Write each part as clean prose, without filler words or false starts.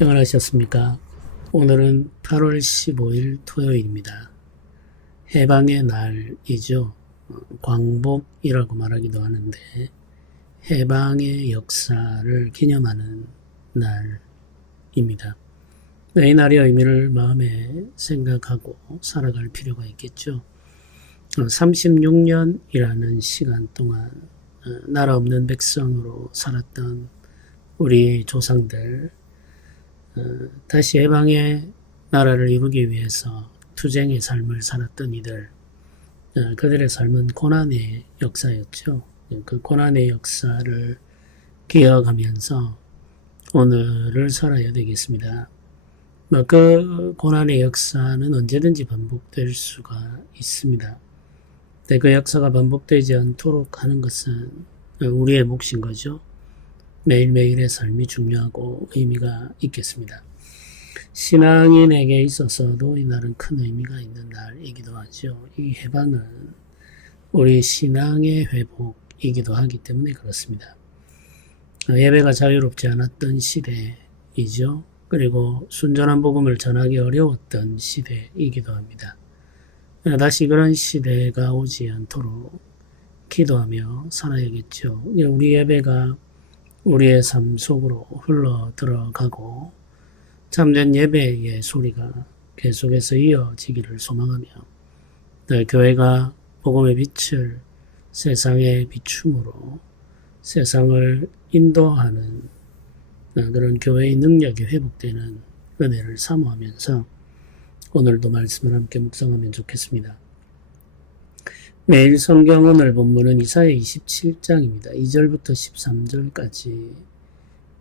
평안하셨습니까? 오늘은 8월 15일 토요일입니다. 해방의 날이죠. 광복이라고 말하기도 하는데 해방의 역사를 기념하는 날입니다. 이 날의 의미를 마음에 생각하고 살아갈 필요가 있겠죠. 36년이라는 시간 동안 나라 없는 백성으로 살았던 우리 조상들, 다시 해방의 나라를 이루기 위해서 투쟁의 삶을 살았던 이들, 그들의 삶은 고난의 역사였죠. 그 고난의 역사를 기억하면서 오늘을 살아야 되겠습니다. 그 고난의 역사는 언제든지 반복될 수가 있습니다. 근데 그 역사가 반복되지 않도록 하는 것은 우리의 몫인 거죠. 매일매일의 삶이 중요하고 의미가 있겠습니다. 신앙인에게 있어서도 이날은 큰 의미가 있는 날이기도 하죠. 이 해방은 우리 신앙의 회복이기도 하기 때문에 그렇습니다. 예배가 자유롭지 않았던 시대이죠. 그리고 순전한 복음을 전하기 어려웠던 시대이기도 합니다. 다시 그런 시대가 오지 않도록 기도하며 살아야겠죠. 우리 예배가 우리의 삶 속으로 흘러 들어가고 참된 예배의 소리가 계속해서 이어지기를 소망하며 교회가 복음의 빛을 세상에 비춤으로 세상을 인도하는 그런 교회의 능력이 회복되는 은혜를 사모하면서 오늘도 말씀을 함께 묵상하면 좋겠습니다. 매일 성경 오늘 본문은 이사야 27장입니다. 2절부터 13절까지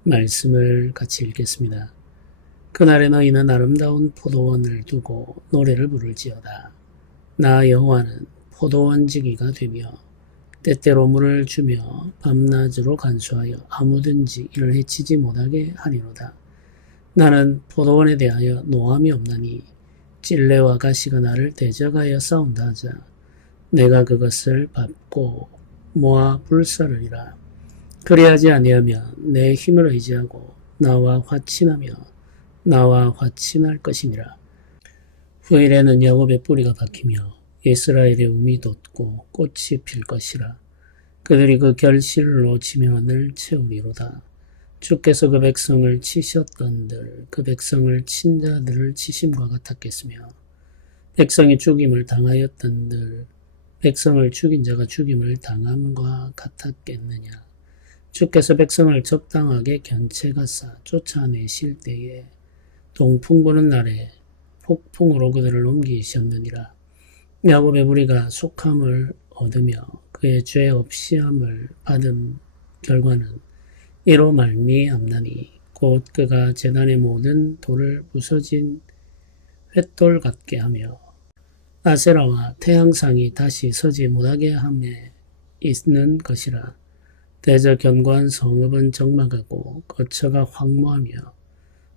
말씀을 같이 읽겠습니다. 그날에 너희는 아름다운 포도원을 두고 노래를 부를지어다. 나 여호와는 포도원지기가 되며 때때로 물을 주며 밤낮으로 간수하여 아무든지 이를 해치지 못하게 하리로다. 나는 포도원에 대하여 노함이 없나니 찔레와 가시가 나를 대적하여 싸운다 하자. 내가 그것을 밟고 모아 불사르리라. 그리하지 아니하면 내 힘을 의지하고 나와 화친하며 나와 화친할 것이니라. 후일에는 야곱의 뿌리가 박히며 이스라엘의 움이 돋고 꽃이 필 것이라. 그들이 그 결실로 지면을 채우리로다. 주께서 그 백성을 치셨던들 그 백성을 친 자들을 치심과 같았겠으며 백성이 죽임을 당하였던들 백성을 죽인 자가 죽임을 당함과 같았겠느냐. 주께서 백성을 적당하게 견책하사 쫓아내실 때에 동풍 부는 날에 폭풍으로 그들을 옮기셨느니라. 야곱의 무리가 속함을 얻으며 그의 죄 없이함을 받은 결과는 이로 말미암나니 곧 그가 제단의 모든 돌을 부서진 횃돌 같게 하며 아세라와 태양상이 다시 서지 못하게 함에 있는 것이라. 대저 견고한 성읍은 적막하고 거처가 황무하며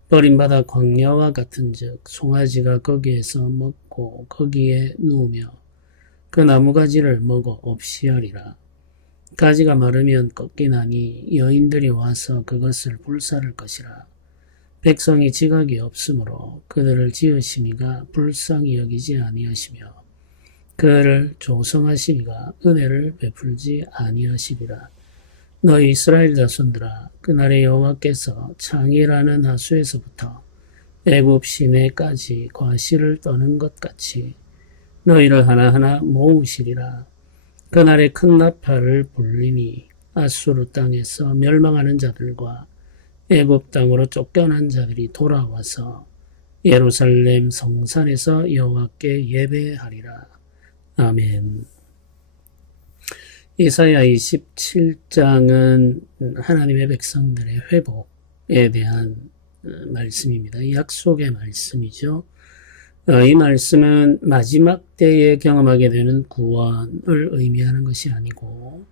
버림받아 광야와 같은즉 송아지가 거기에서 먹고 거기에 누우며 그 나무가지를 먹어 없이 하리라. 가지가 마르면 꺾이나니 여인들이 와서 그것을 불사를 것이라. 백성이 지각이 없으므로 그들을 지으시니가 불쌍히 여기지 아니하시며 그를 조성하시니가 은혜를 베풀지 아니하시리라. 너희 이스라엘 자손들아, 그날에 여호와께서 창이라는 하수에서부터 애굽 시내까지 과실을 떠는 것 같이 너희를 하나하나 모으시리라. 그날에 큰 나팔을 불리니 아수르 땅에서 멸망하는 자들과 애굽 땅으로 쫓겨난 자들이 돌아와서 예루살렘 성산에서 여호와께 예배하리라. 아멘. 이사야 27장은 하나님의 백성들의 회복에 대한 말씀입니다. 약속의 말씀이죠. 이 말씀은 마지막 때에 경험하게 되는 구원을 의미하는 것이 아니고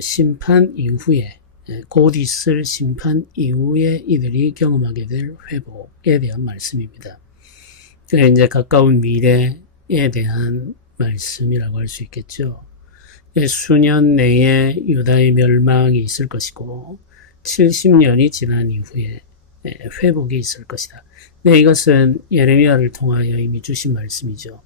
심판 이후에 곧 있을 심판 이후에 이들이 경험하게 될 회복에 대한 말씀입니다. 이제 가까운 미래에 대한 말씀이라고 할 수 있겠죠. 수년 내에 유다의 멸망이 있을 것이고 70년이 지난 이후에 회복이 있을 것이다. 네, 이것은 예레미야를 통하여 이미 주신 말씀이죠.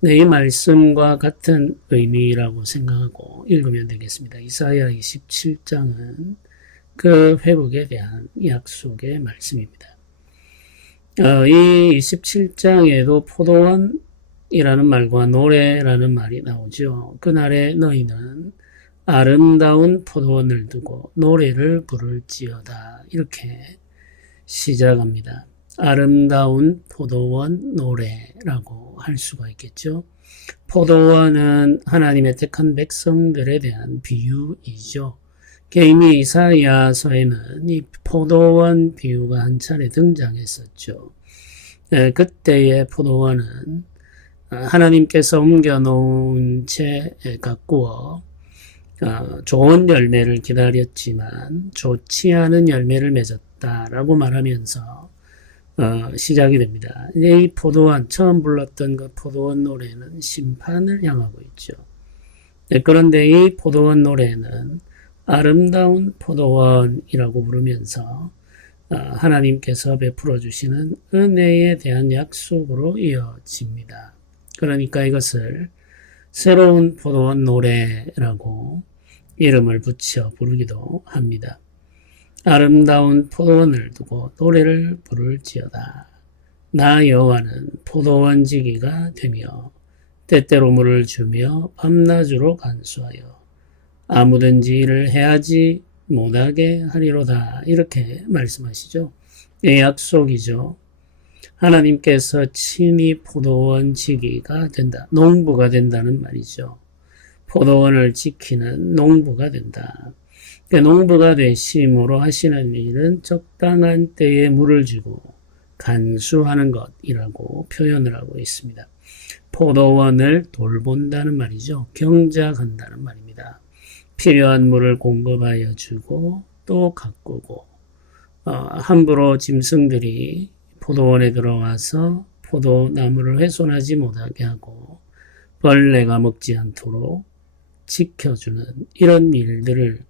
네, 이 말씀과 같은 의미라고 생각하고 읽으면 되겠습니다. 이사야 27장은 그 회복에 대한 약속의 말씀입니다. 이 27장에도 포도원이라는 말과 노래라는 말이 나오죠. 그날에 너희는 아름다운 포도원을 두고 노래를 부를지어다. 이렇게 시작합니다. 아름다운 포도원 노래라고 할 수가 있겠죠. 포도원은 하나님의 택한 백성들에 대한 비유이죠. 이미 이사야서에는 이 포도원 비유가 한 차례 등장했었죠. 그때의 포도원은 하나님께서 옮겨놓은 채 가꾸어 좋은 열매를 기다렸지만 좋지 않은 열매를 맺었다라고 말하면서 시작이 됩니다. 이 포도원, 처음 불렀던 그 포도원 노래는 심판을 향하고 있죠. 그런데 이 포도원 노래는 아름다운 포도원이라고 부르면서 하나님께서 베풀어 주시는 은혜에 대한 약속으로 이어집니다. 그러니까 이것을 새로운 포도원 노래라고 이름을 붙여 부르기도 합니다. 아름다운 포도원을 두고 노래를 부를지어다. 나 여호와는 포도원지기가 되며 때때로 물을 주며 밤낮으로 간수하여 아무든지 일을 해야지 못하게 하리로다. 이렇게 말씀하시죠. 이 약속이죠. 하나님께서 친히 포도원 지기가 된다. 농부가 된다는 말이죠. 포도원을 지키는 농부가 된다. 농부가 되심으로 하시는 일은 적당한 때에 물을 주고 간수하는 것이라고 표현을 하고 있습니다. 포도원을 돌본다는 말이죠. 경작한다는 말입니다. 필요한 물을 공급하여 주고 또 가꾸고 함부로 짐승들이 포도원에 들어와서 포도나무를 훼손하지 못하게 하고 벌레가 먹지 않도록 지켜주는 이런 일들을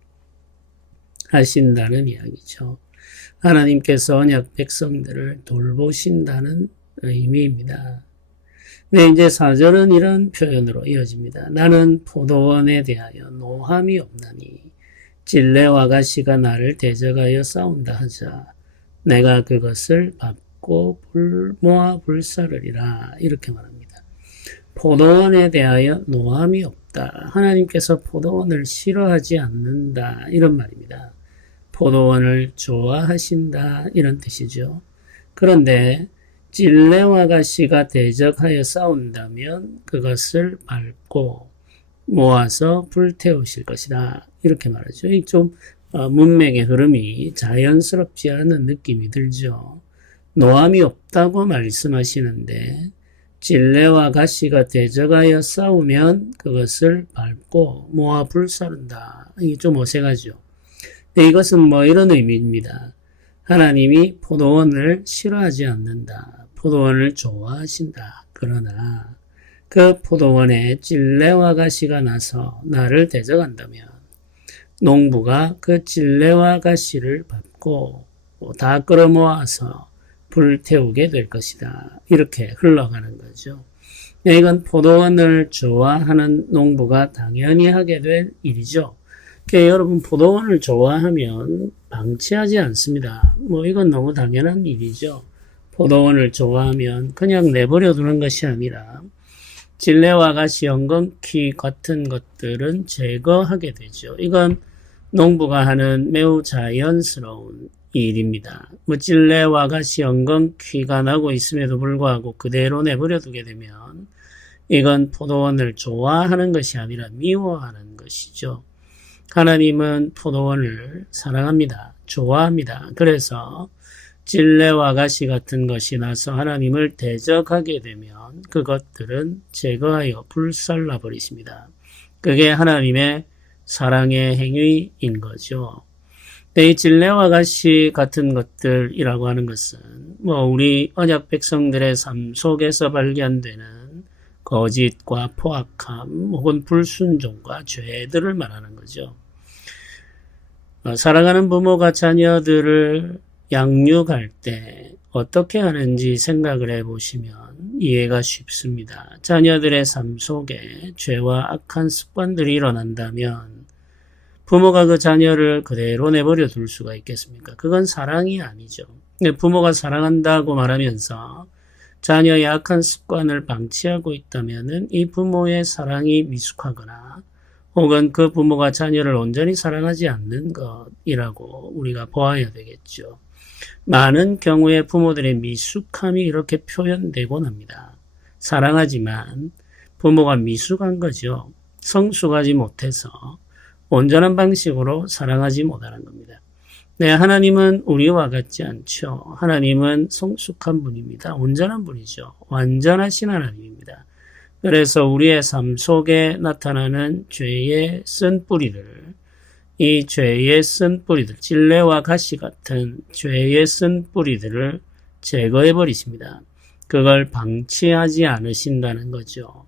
하신다는 이야기죠. 하나님께서 언약 백성들을 돌보신다는 의미입니다. 네, 이제 4절은 이런 표현으로 이어집니다. 나는 포도원에 대하여 노함이 없나니 찔레와 가시가 나를 대적하여 싸운다 하자 내가 그것을 밟고 모아 불사르리라. 이렇게 말합니다. 포도원에 대하여 노함이 없다. 하나님께서 포도원을 싫어하지 않는다. 이런 말입니다. 포도원을 좋아하신다. 이런 뜻이죠. 그런데 찔레와 가시가 대적하여 싸운다면 그것을 밟고 모아서 불태우실 것이다. 이렇게 말하죠. 이 좀 문맥의 흐름이 자연스럽지 않은 느낌이 들죠. 노함이 없다고 말씀하시는데 찔레와 가시가 대적하여 싸우면 그것을 밟고 모아 불사른다. 이게 좀 어색하죠. 근데 이것은 이런 의미입니다. 하나님이 포도원을 싫어하지 않는다. 포도원을 좋아하신다. 그러나 그 포도원에 찔레와 가시가 나서 나를 대적한다면 농부가 그 찔레와 가시를 밟고 다 끌어모아서 불태우게 될 것이다. 이렇게 흘러가는 거죠. 이건 포도원을 좋아하는 농부가 당연히 하게 될 일이죠. 여러분 포도원을 좋아하면 방치하지 않습니다. 이건 너무 당연한 일이죠. 포도원을 좋아하면 그냥 내버려 두는 것이 아니라 찔레와 가시, 엉겅퀴 같은 것들은 제거하게 되죠. 이건 농부가 하는 매우 자연스러운 일입니다. 찔레와 가시, 엉겅퀴가 나고 있음에도 불구하고 그대로 내버려 두게 되면 이건 포도원을 좋아하는 것이 아니라 미워하는 것이죠. 하나님은 포도원을 사랑합니다. 좋아합니다. 그래서 찔레와 가시 같은 것이 나서 하나님을 대적하게 되면 그것들은 제거하여 불살라 버리십니다. 그게 하나님의 사랑의 행위인 거죠. 이 찔레와 가시 같은 것들이라고 하는 것은 우리 언약 백성들의 삶 속에서 발견되는 거짓과 포악함 혹은 불순종과 죄들을 말하는 거죠. 사랑하는 부모가 자녀들을 양육할 때 어떻게 하는지 생각을 해보시면 이해가 쉽습니다. 자녀들의 삶 속에 죄와 악한 습관들이 일어난다면 부모가 그 자녀를 그대로 내버려 둘 수가 있겠습니까? 그건 사랑이 아니죠. 부모가 사랑한다고 말하면서 자녀의 악한 습관을 방치하고 있다면 이 부모의 사랑이 미숙하거나 혹은 그 부모가 자녀를 온전히 사랑하지 않는 것이라고 우리가 보아야 되겠죠. 많은 경우에 부모들의 미숙함이 이렇게 표현되곤 합니다. 사랑하지만 부모가 미숙한 거죠. 성숙하지 못해서 온전한 방식으로 사랑하지 못하는 겁니다. 네, 하나님은 우리와 같지 않죠. 하나님은 성숙한 분입니다. 온전한 분이죠. 완전하신 하나님입니다. 그래서 우리의 삶 속에 나타나는 죄의 쓴 뿌리를, 이 죄의 쓴 뿌리들, 찔레와 가시 같은 죄의 쓴 뿌리들을 제거해 버리십니다. 그걸 방치하지 않으신다는 거죠.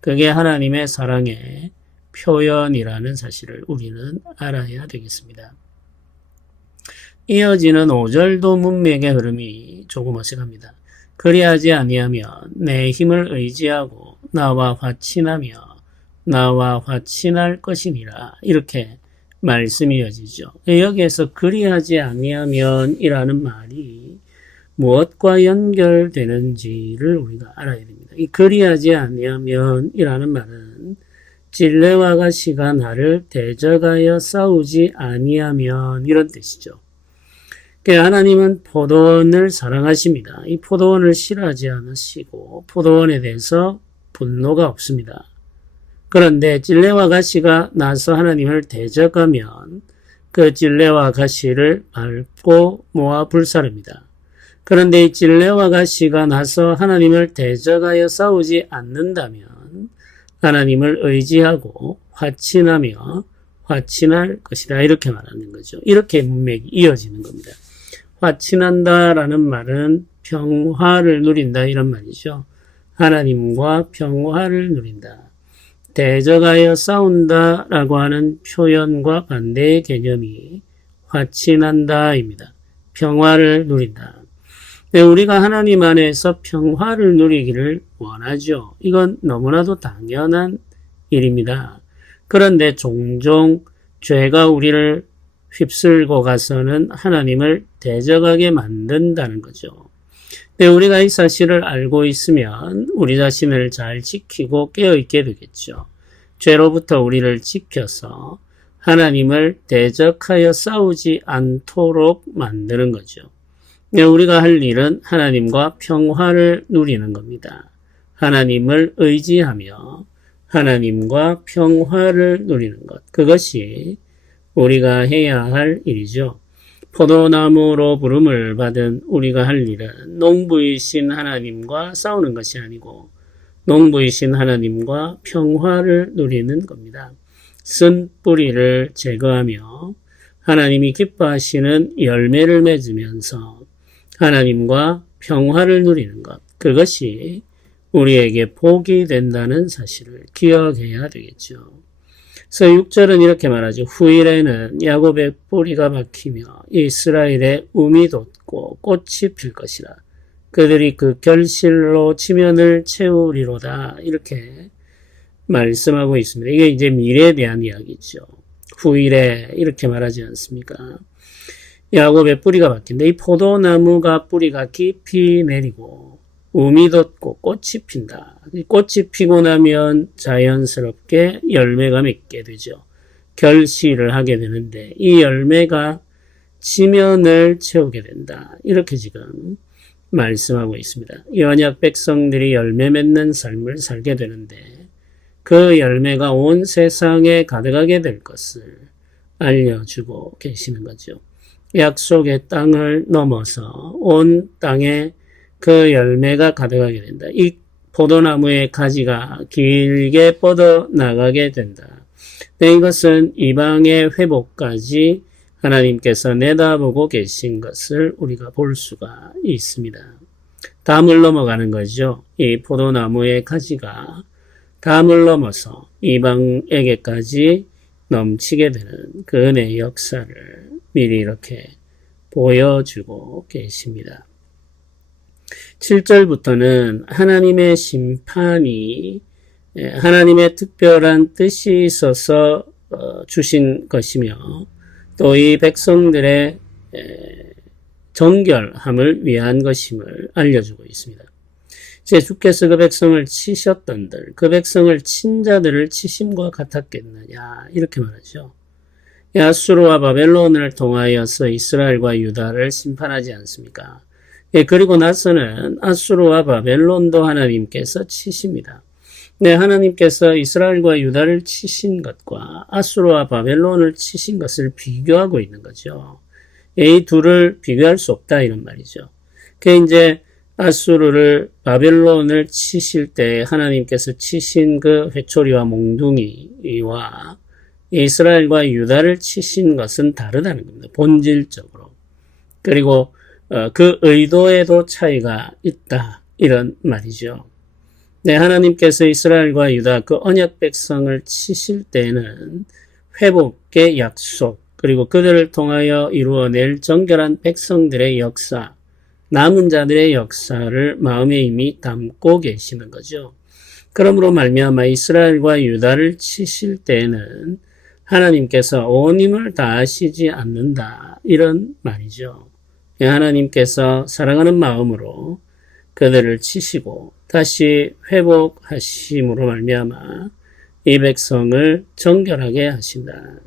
그게 하나님의 사랑의 표현이라는 사실을 우리는 알아야 되겠습니다. 이어지는 5절도 문맥의 흐름이 조금 어색합니다. 그리하지 아니하면 내 힘을 의지하고 나와 화친할 것이니라. 이렇게 말씀이 이어지죠. 여기에서 그리하지 아니하면 이라는 말이 무엇과 연결되는지를 우리가 알아야 됩니다. 이 그리하지 아니하면 이라는 말은 찔레와 가시가 나를 대적하여 싸우지 아니하면 이런 뜻이죠. 하나님은 포도원을 사랑하십니다. 이 포도원을 싫어하지 않으시고 포도원에 대해서 분노가 없습니다. 그런데 찔레와 가시가 나서 하나님을 대적하면 그 찔레와 가시를 밟고 모아 불사릅니다. 그런데 이 찔레와 가시가 나서 하나님을 대적하여 싸우지 않는다면 하나님을 의지하고 화친할 것이다. 이렇게 말하는 거죠. 이렇게 문맥이 이어지는 겁니다. 화친한다라는 말은 평화를 누린다 이런 말이죠. 하나님과 평화를 누린다. 대적하여 싸운다라고 하는 표현과 반대의 개념이 화친한다입니다. 평화를 누린다. 우리가 하나님 안에서 평화를 누리기를 원하죠. 이건 너무나도 당연한 일입니다. 그런데 종종 죄가 우리를 휩쓸고 가서는 하나님을 대적하게 만든다는 거죠. 우리가 이 사실을 알고 있으면 우리 자신을 잘 지키고 깨어있게 되겠죠. 죄로부터 우리를 지켜서 하나님을 대적하여 싸우지 않도록 만드는 거죠. 우리가 할 일은 하나님과 평화를 누리는 겁니다. 하나님을 의지하며 하나님과 평화를 누리는 것. 그것이 우리가 해야 할 일이죠. 포도나무로 부름을 받은 우리가 할 일은 농부이신 하나님과 싸우는 것이 아니고 농부이신 하나님과 평화를 누리는 겁니다. 쓴 뿌리를 제거하며 하나님이 기뻐하시는 열매를 맺으면서 하나님과 평화를 누리는 것. 그것이 우리에게 복이 된다는 사실을 기억해야 되겠죠. 그래서 6절은 이렇게 말하죠. 후일에는 야곱의 뿌리가 박히며 이스라엘의 움이 돋고 꽃이 필 것이라. 그들이 그 결실로 지면을 채우리로다. 이렇게 말씀하고 있습니다. 이게 이제 미래에 대한 이야기죠. 후일에 이렇게 말하지 않습니까? 야곱의 뿌리가 박힌다. 이 포도나무가 뿌리가 깊이 내리고 움이 돋고 꽃이 핀다. 꽃이 피고 나면 자연스럽게 열매가 맺게 되죠. 결실을 하게 되는데 이 열매가 지면을 채우게 된다. 이렇게 지금 말씀하고 있습니다. 언약 백성들이 열매 맺는 삶을 살게 되는데 그 열매가 온 세상에 가득하게 될 것을 알려주고 계시는 거죠. 약속의 땅을 넘어서 온 땅에 그 열매가 가득하게 된다. 이 포도나무의 가지가 길게 뻗어나가게 된다. 이것은 이방의 회복까지 하나님께서 내다보고 계신 것을 우리가 볼 수가 있습니다. 담을 넘어가는 거죠. 이 포도나무의 가지가 담을 넘어서 이방에게까지 넘치게 되는 그 은혜의 역사를 미리 이렇게 보여주고 계십니다. 7절부터는 하나님의 심판이 하나님의 특별한 뜻이 있어서 주신 것이며 또 이 백성들의 정결함을 위한 것임을 알려주고 있습니다. 제 주께서 그 백성을 치셨던들 그 백성을 친 자들을 치심과 같았겠느냐 이렇게 말하죠. 아수르와 바벨론을 통하여서 이스라엘과 유다를 심판하지 않습니까? 그리고 나서는 아수르와 바벨론도 하나님께서 치십니다. 네, 하나님께서 이스라엘과 유다를 치신 것과 아수르와 바벨론을 치신 것을 비교하고 있는 거죠. 이 둘을 비교할 수 없다 이런 말이죠. 이제 아수르를 바벨론을 치실 때 하나님께서 치신 그 회초리와 몽둥이와 이스라엘과 유다를 치신 것은 다르다는 겁니다. 본질적으로. 그리고 그 의도에도 차이가 있다 이런 말이죠. 네, 하나님께서 이스라엘과 유다 그 언약 백성을 치실 때는 회복의 약속 그리고 그들을 통하여 이루어낼 정결한 백성들의 역사 남은 자들의 역사를 마음에 이미 담고 계시는 거죠. 그러므로 말미암아 이스라엘과 유다를 치실 때는 하나님께서 온 힘을 다하시지 않는다 이런 말이죠. 하나님께서 사랑하는 마음으로 그들을 치시고 다시 회복하심으로 말미암아 이 백성을 정결하게 하신다.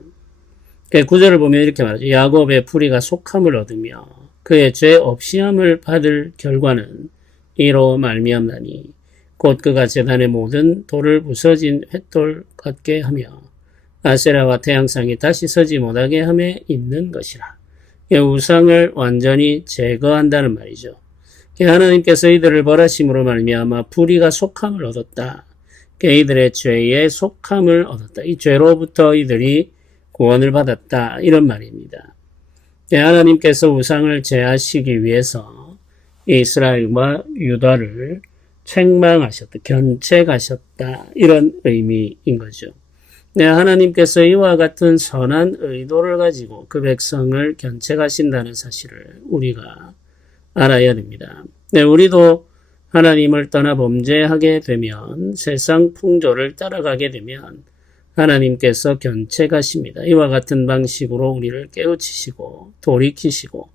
9절을 보면 이렇게 말하죠. 야곱의 불의가 속함을 얻으며 그의 죄 없이함을 받을 결과는 이로 말미암나니 곧 그가 제단의 모든 돌을 부서진 횃돌 같게 하며 아세라와 태양상이 다시 서지 못하게 함에 있는 것이라. 우상을 완전히 제거한다는 말이죠. 하나님께서 이들을 벌하심으로 말미암아 불의가 속함을 얻었다. 이들의 죄에 속함을 얻었다. 이 죄로부터 이들이 구원을 받았다. 이런 말입니다. 하나님께서 우상을 제하시기 위해서 이스라엘과 유다를 책망하셨다. 견책하셨다. 이런 의미인 거죠. 하나님께서 이와 같은 선한 의도를 가지고 그 백성을 견책하신다는 사실을 우리가 알아야 됩니다. 우리도 하나님을 떠나 범죄하게 되면 세상 풍조를 따라가게 되면 하나님께서 견책하십니다. 이와 같은 방식으로 우리를 깨우치시고 돌이키시고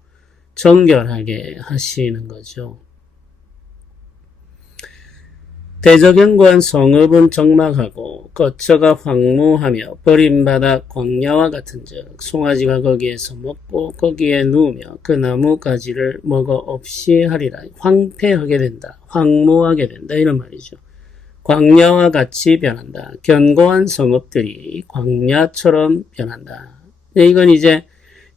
정결하게 하시는 거죠. 대저견고한 성읍은 적막하고 거처가 황무하며 버림받아 광야와 같은즉 송아지가 거기에서 먹고 거기에 누우며 그 나무 가지를 먹어 없이 하리라. 황폐하게 된다. 황무하게 된다. 이런 말이죠. 광야와 같이 변한다. 견고한 성읍들이 광야처럼 변한다. 이건 이제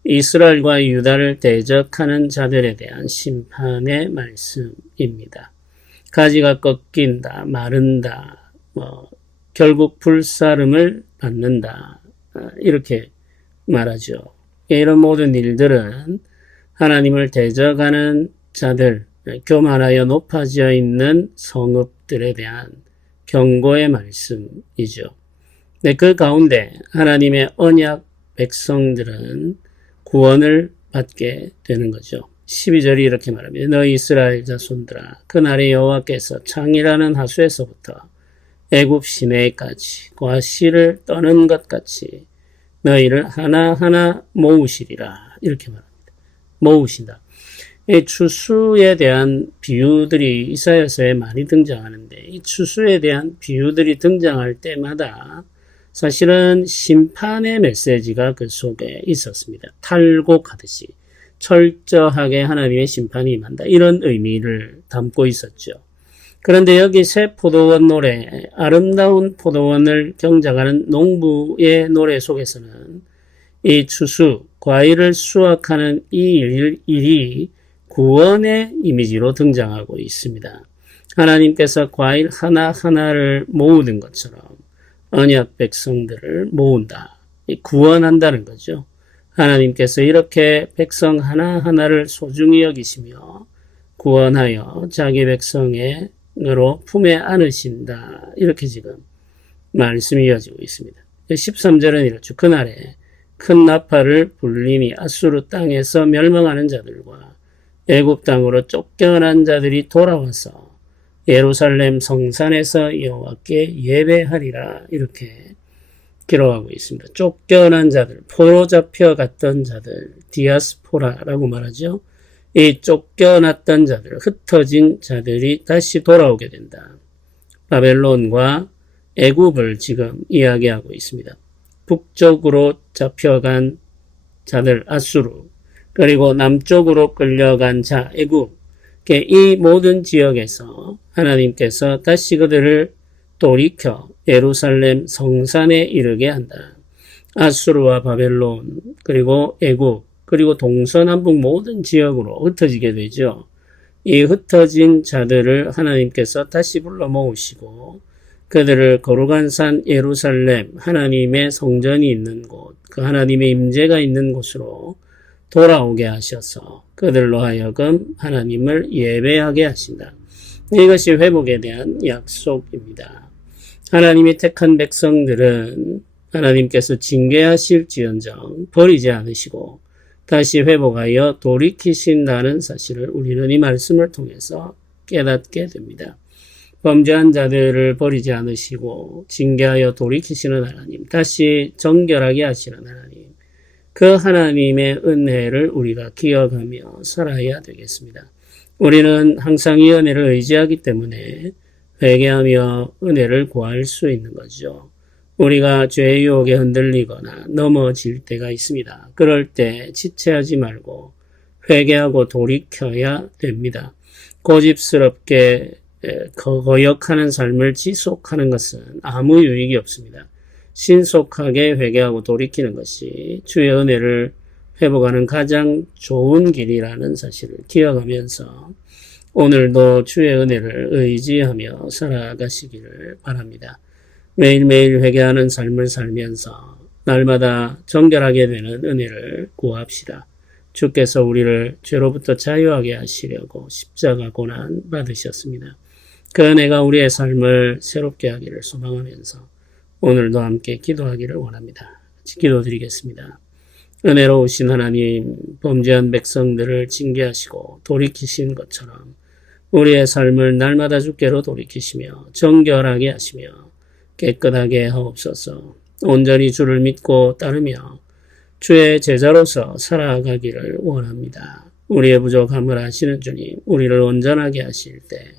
이스라엘과 유다를 대적하는 자들에 대한 심판의 말씀입니다. 가지가 꺾인다, 마른다, 결국 불사름을 받는다. 이렇게 말하죠. 이런 모든 일들은 하나님을 대적하는 자들, 교만하여 높아져 있는 성읍들에 대한 경고의 말씀이죠. 그 가운데 하나님의 언약 백성들은 구원을 받게 되는 거죠. 12절이 이렇게 말합니다. 너희 이스라엘 자손들아 그날에 여호와께서 창이라는 하수에서부터 애굽 시내까지 과실을 떠는 것 같이 너희를 하나하나 모으시리라. 이렇게 말합니다. 모으신다. 이 추수에 대한 비유들이 이사야서에 많이 등장하는데 이 추수에 대한 비유들이 등장할 때마다 사실은 심판의 메시지가 그 속에 있었습니다. 탈곡하듯이 철저하게 하나님의 심판이 임한다. 이런 의미를 담고 있었죠. 그런데 여기 새 포도원 노래, 아름다운 포도원을 경작하는 농부의 노래 속에서는 이 추수, 과일을 수확하는 이 일이 구원의 이미지로 등장하고 있습니다. 하나님께서 과일 하나하나를 모으는 것처럼 언약 백성들을 모은다. 구원한다는 거죠. 하나님께서 이렇게 백성 하나하나를 소중히 여기시며 구원하여 자기 백성으로 품에 안으신다. 이렇게 지금 말씀이 이어지고 있습니다. 13절은 이렇죠. 그날에 큰 나팔을 불림이 아수르 땅에서 멸망하는 자들과 애굽 땅으로 쫓겨난 자들이 돌아와서 예루살렘 성산에서 여호와께 예배하리라 이렇게 기록하고 있습니다. 쫓겨난 자들, 포로 잡혀갔던 자들, 디아스포라라고 말하죠. 이 쫓겨났던 자들, 흩어진 자들이 다시 돌아오게 된다. 바벨론과 애굽을 지금 이야기하고 있습니다. 북쪽으로 잡혀간 자들 아수르, 그리고 남쪽으로 끌려간 자 애굽, 이 모든 지역에서 하나님께서 다시 그들을 돌이켜 예루살렘 성산에 이르게 한다. 아수르와 바벨론, 그리고 애굽, 그리고 동서남북 모든 지역으로 흩어지게 되죠. 이 흩어진 자들을 하나님께서 다시 불러 모으시고 그들을 거룩한 산 예루살렘, 하나님의 성전이 있는 곳, 그 하나님의 임재가 있는 곳으로 돌아오게 하셔서 그들로 하여금 하나님을 예배하게 하신다. 이것이 회복에 대한 약속입니다. 하나님이 택한 백성들은 하나님께서 징계하실지언정 버리지 않으시고 다시 회복하여 돌이키신다는 사실을 우리는 이 말씀을 통해서 깨닫게 됩니다. 범죄한 자들을 버리지 않으시고 징계하여 돌이키시는 하나님, 다시 정결하게 하시는 하나님, 그 하나님의 은혜를 우리가 기억하며 살아야 되겠습니다. 우리는 항상 이 은혜를 의지하기 때문에 회개하며 은혜를 구할 수 있는 거죠. 우리가 죄의 유혹에 흔들리거나 넘어질 때가 있습니다. 그럴 때 지체하지 말고 회개하고 돌이켜야 됩니다. 고집스럽게 거역하는 삶을 지속하는 것은 아무 유익이 없습니다. 신속하게 회개하고 돌이키는 것이 주의 은혜를 회복하는 가장 좋은 길이라는 사실을 기억하면서 오늘도 주의 은혜를 의지하며 살아가시기를 바랍니다. 매일매일 회개하는 삶을 살면서 날마다 정결하게 되는 은혜를 구합시다. 주께서 우리를 죄로부터 자유하게 하시려고 십자가 고난 받으셨습니다. 그 은혜가 우리의 삶을 새롭게 하기를 소망하면서 오늘도 함께 기도하기를 원합니다. 기도드리겠습니다. 은혜로우신 하나님, 범죄한 백성들을 징계하시고 돌이키신 것처럼 우리의 삶을 날마다 주께로 돌이키시며 정결하게 하시며 깨끗하게 하옵소서. 온전히 주를 믿고 따르며 주의 제자로서 살아가기를 원합니다. 우리의 부족함을 아시는 주님, 우리를 온전하게 하실 때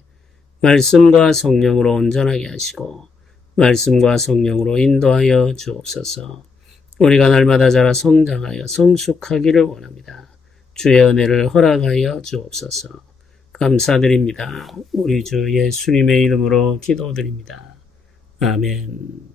말씀과 성령으로 온전하게 하시고 말씀과 성령으로 인도하여 주옵소서. 우리가 날마다 자라 성장하여 성숙하기를 원합니다. 주의 은혜를 허락하여 주옵소서. 감사드립니다. 우리 주 예수님의 이름으로 기도드립니다. 아멘.